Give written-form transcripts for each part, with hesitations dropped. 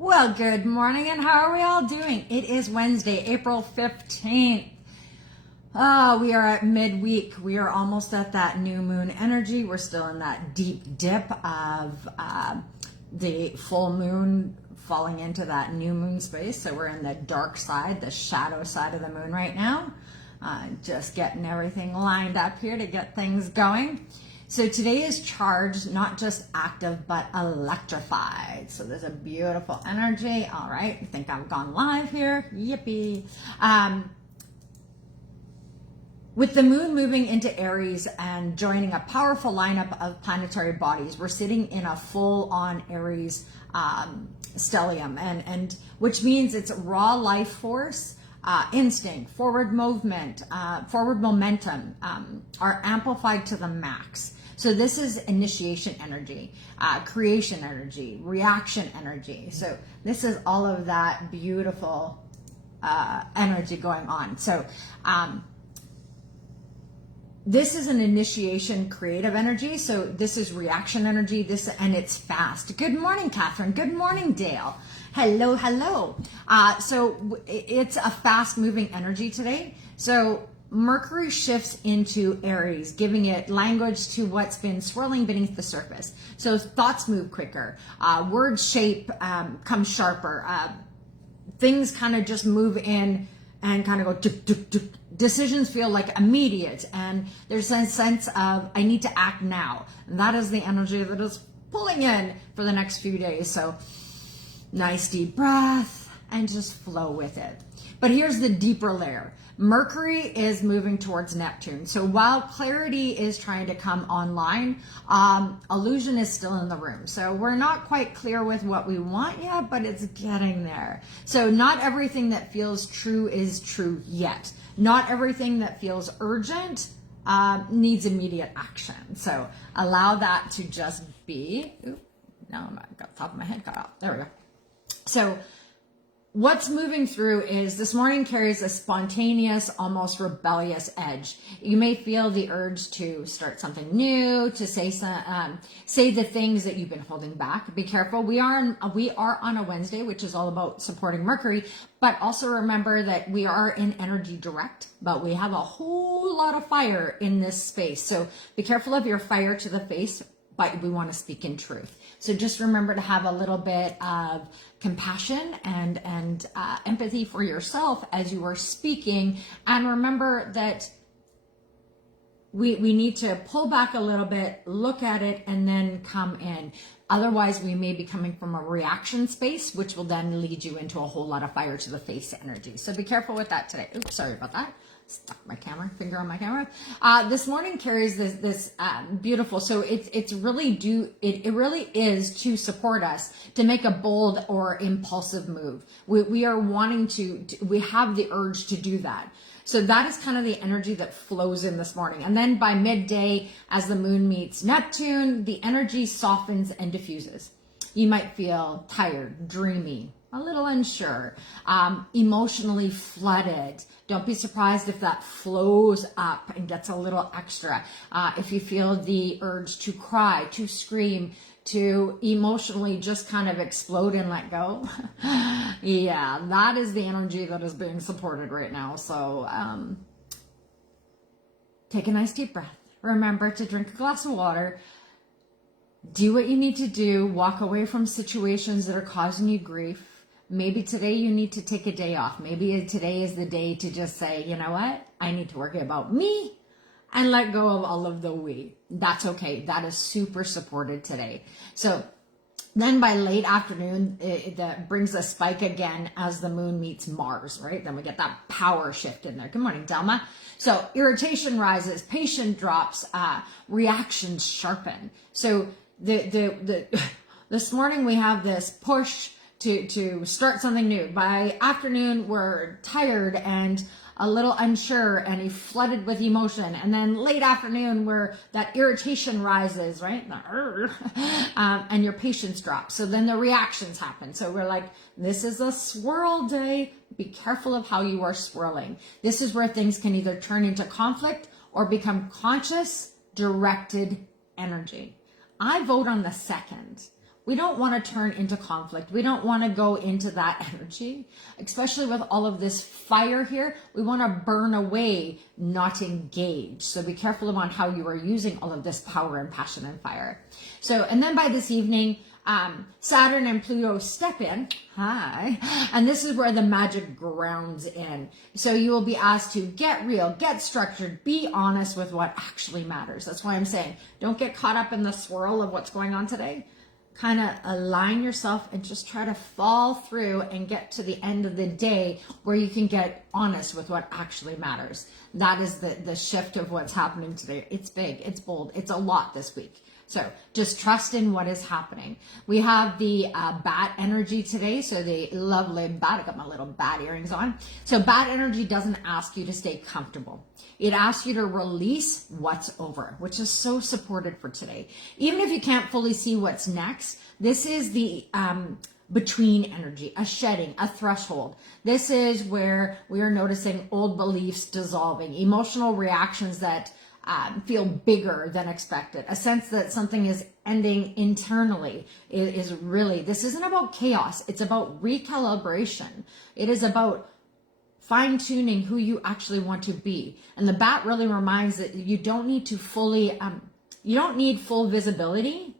Well, good morning, and how are we all doing? It is Wednesday, April 15th. We are at midweek. We are almost at that new moon energy. We're still in that deep dip of the full moon falling into that new moon space. So we're in the dark side, the shadow side of the moon right now. Just getting everything lined up here to get things going. So today is charged, not just active, but electrified. So there's a beautiful energy. All right, I think I've gone live here. Yippee. With the moon moving into Aries and joining a powerful lineup of planetary bodies, we're sitting in a full-on Aries stellium, and which means it's raw life force, instinct, forward movement, forward momentum are amplified to the max. So this is initiation energy, creation energy, reaction energy. So this is all of that beautiful energy going on. So this is an initiation creative energy. So this is reaction energy, and it's fast. Good morning, Catherine. Good morning, Dale. Hello, hello. So it's a fast moving energy today. So Mercury shifts into Aries, giving it language to what's been swirling beneath the surface. So thoughts move quicker, word shape comes sharper, things kind of just move in and kind of go tuk, tuk, tuk. Decisions feel like immediate, and there's a sense of I need to act now. And that is the energy that is pulling in for the next few days. So nice deep breath and just flow with it. But here's the deeper layer. Mercury is moving towards Neptune. So while clarity is trying to come online, illusion is still in the room. So we're not quite clear with what we want yet, but it's getting there. So not everything that feels true is true yet. Not everything that feels urgent needs immediate action. So allow that to just be. Ooh, now I'm got the top of my head cut off. There we go. So what's moving through is this morning carries a spontaneous, almost rebellious edge. You may feel the urge to start something new, to say the things that you've been holding back. Be careful. We are on a Wednesday, which is all about supporting Mercury, but also remember that we are in energy direct, but we have a whole lot of fire in this space. So be careful of your fire to the face, but we want to speak in truth. So just remember to have a little bit of compassion and empathy for yourself as you are speaking. And remember that we need to pull back a little bit, look at it, and then come in. Otherwise, we may be coming from a reaction space, which will then lead you into a whole lot of fire to the face energy. So be careful with that today. Oops, sorry about that. Stuck my finger on my camera. This morning carries this beautiful, so it really is to support us to make a bold or impulsive move. We are wanting we have the urge to do that. So that is kind of the energy that flows in this morning. And then by midday, as the moon meets Neptune, the energy softens and diffuses. You might feel tired, dreamy, a little unsure, emotionally flooded. Don't be surprised if that flows up and gets a little extra. If you feel the urge to cry, to scream, to emotionally just kind of explode and let go. Yeah, that is the energy that is being supported right now. So take a nice deep breath. Remember to drink a glass of water. Do what you need to do. Walk away from situations that are causing you grief. Maybe today you need to take a day off. Maybe today is the day to just say, you know what? I need to worry about me and let go of all of the we. That's okay. That is super supported today. So then by late afternoon, that brings a spike again as the moon meets Mars, right? Then we get that power shift in there. Good morning, Delma. So irritation rises, patience drops, reactions sharpen. So this morning we have this push to start something new. By afternoon, we're tired and a little unsure and flooded with emotion. And then late afternoon, where that irritation rises, right? And your patience drops. So then the reactions happen. So we're like, this is a swirl day. Be careful of how you are swirling. This is where things can either turn into conflict or become conscious, directed energy. I vote on the second. We don't want to turn into conflict. We don't want to go into that energy, especially with all of this fire here. We want to burn away, not engage. So be careful about how you are using all of this power and passion and fire. So, and then by this evening, Saturn and Pluto step in. Hi. And this is where the magic grounds in. So you will be asked to get real, get structured, be honest with what actually matters. That's why I'm saying, don't get caught up in the swirl of what's going on today. Kind of align yourself and just try to fall through and get to the end of the day where you can get honest with what actually matters. That is the shift of what's happening today. It's big, it's bold, it's a lot this week. So just trust in what is happening. We have the bat energy today. So the lovely bat, I got my little bat earrings on. So bat energy doesn't ask you to stay comfortable. It asks you to release what's over, which is so supported for today. Even if you can't fully see what's next, this is the between energy, a shedding, a threshold. This is where we are noticing old beliefs dissolving, emotional reactions that feel bigger than expected. A sense that something is ending internally is really, this isn't about chaos. It's about recalibration. It is about fine-tuning who you actually want to be. And the bat really reminds that you don't need to fully, you don't need full visibility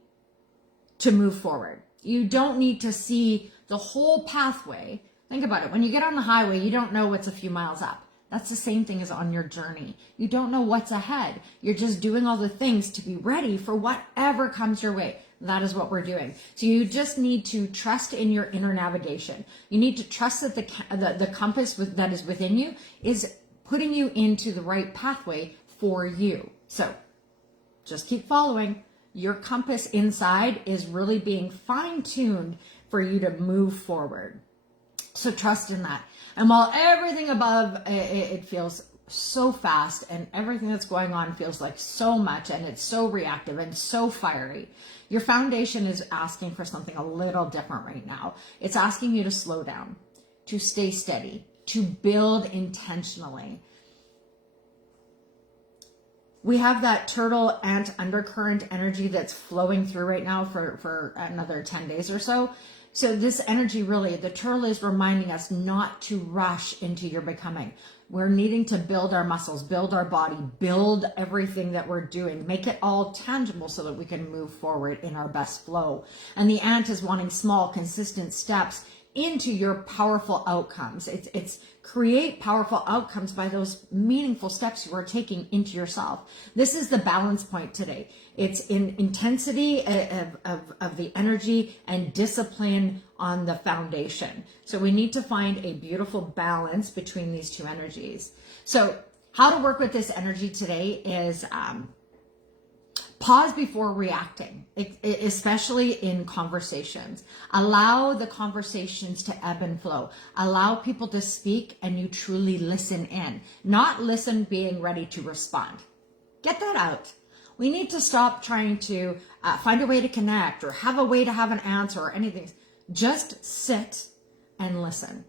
to move forward. You don't need to see the whole pathway. Think about it. When you get on the highway, you don't know what's a few miles up. That's the same thing as on your journey. You don't know what's ahead. You're just doing all the things to be ready for whatever comes your way. That is what we're doing. So you just need to trust in your inner navigation. You need to trust that the compass that is within you is putting you into the right pathway for you. So just keep following. Your compass inside is really being fine-tuned for you to move forward. So trust in that. And while everything above, it feels so fast and everything that's going on feels like so much and it's so reactive and so fiery, your foundation is asking for something a little different right now. It's asking you to slow down, to stay steady, to build intentionally. We have that turtle ant undercurrent energy that's flowing through right now for another 10 days or so. So this energy really, the turtle is reminding us not to rush into your becoming. We're needing to build our muscles, build our body, build everything that we're doing, make it all tangible so that we can move forward in our best flow. And the ant is wanting small, consistent steps into your powerful outcomes. It's create powerful outcomes by those meaningful steps you are taking into yourself. This is the balance point today. It's in intensity of the energy and discipline on the foundation. So we need to find a beautiful balance between these two energies. So how to work with this energy today is pause before reacting, especially in conversations. Allow the conversations to ebb and flow. Allow people to speak and you truly listen in, not listen being ready to respond. Get that out. We need to stop trying to find a way to connect or have a way to have an answer or anything. Just sit and listen.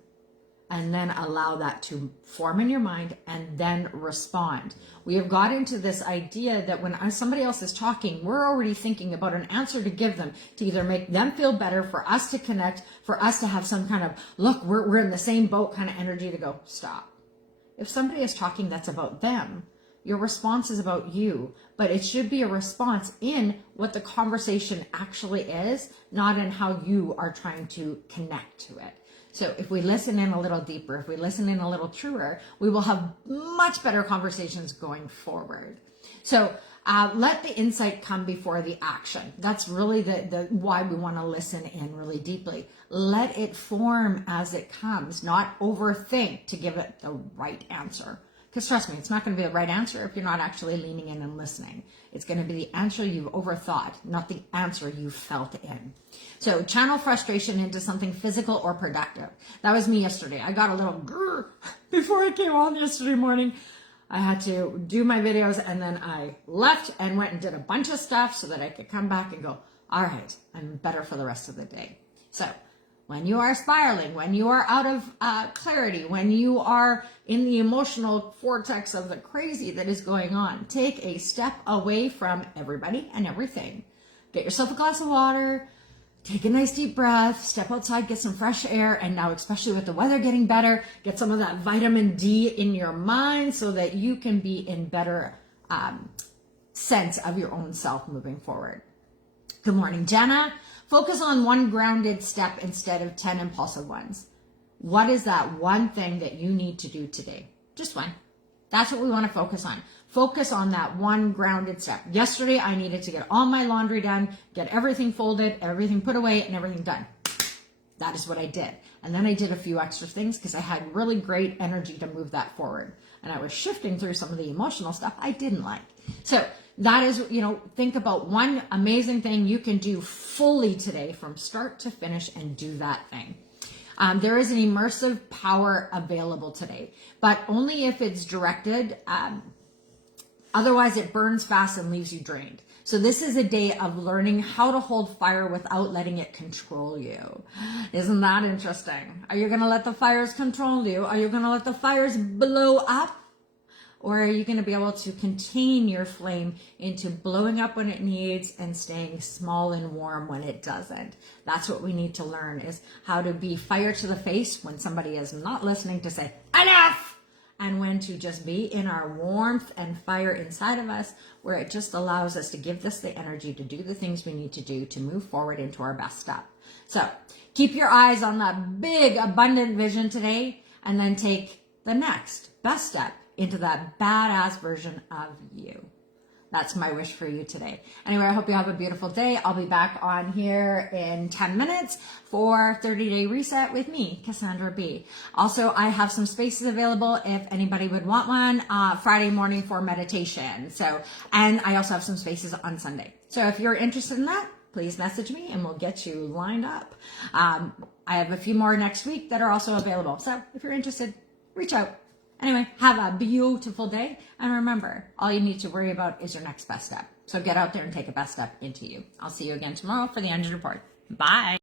And then allow that to form in your mind and then respond. We have got into this idea that when somebody else is talking, we're already thinking about an answer to give them to either make them feel better, for us to connect, for us to have some kind of, look, we're in the same boat kind of energy to go, stop. If somebody is talking, that's about them. Your response is about you, but it should be a response in what the conversation actually is, not in how you are trying to connect to it. So if we listen in a little deeper, if we listen in a little truer, we will have much better conversations going forward. So let the insight come before the action. That's really the why we want to listen in really deeply. Let it form as it comes, not overthink to give it the right answer. Because trust me, it's not going to be the right answer if you're not actually leaning in and listening. It's going to be the answer you've overthought, not the answer you felt in. So channel frustration into something physical or productive. That was me yesterday. I got a little grrr before I came on yesterday morning. I had to do my videos and then I left and went and did a bunch of stuff so that I could come back and go, all right, I'm better for the rest of the day. So when you are spiraling, when you are out of clarity, when you are in the emotional vortex of the crazy that is going on, take a step away from everybody and everything. Get yourself a glass of water, take a nice deep breath, step outside, get some fresh air, and now especially with the weather getting better, get some of that vitamin D in your mind so that you can be in better sense of your own self moving forward. Good morning, Jenna. Focus on one grounded step instead of 10 impulsive ones. What is that one thing that you need to do today? Just one. That's what we want to focus on. Focus on that one grounded step. Yesterday, I needed to get all my laundry done, get everything folded, everything put away, and everything done. That is what I did. And then I did a few extra things because I had really great energy to move that forward. And I was shifting through some of the emotional stuff I didn't like. So that is, think about one amazing thing you can do fully today from start to finish and do that thing. There is an immersive power available today, but only if it's directed. Otherwise, it burns fast and leaves you drained. So this is a day of learning how to hold fire without letting it control you. Isn't that interesting? Are you going to let the fires control you? Are you going to let the fires blow up? Or are you going to be able to contain your flame into blowing up when it needs and staying small and warm when it doesn't? That's what we need to learn, is how to be fire to the face when somebody is not listening to say, enough! And when to just be in our warmth and fire inside of us, where it just allows us to give this the energy to do the things we need to do to move forward into our best step. So keep your eyes on that big, abundant vision today, and then take the next best step into that badass version of you. That's my wish for you today. Anyway, I hope you have a beautiful day. I'll be back on here in 10 minutes for 30-day reset with me, Cassandra B. Also, I have some spaces available if anybody would want one Friday morning for meditation. And I also have some spaces on Sunday. So if you're interested in that, please message me and we'll get you lined up. I have a few more next week that are also available. So if you're interested, reach out. Anyway, have a beautiful day. And remember, all you need to worry about is your next best step. So get out there and take a best step into you. I'll see you again tomorrow for the Energy Report. Bye.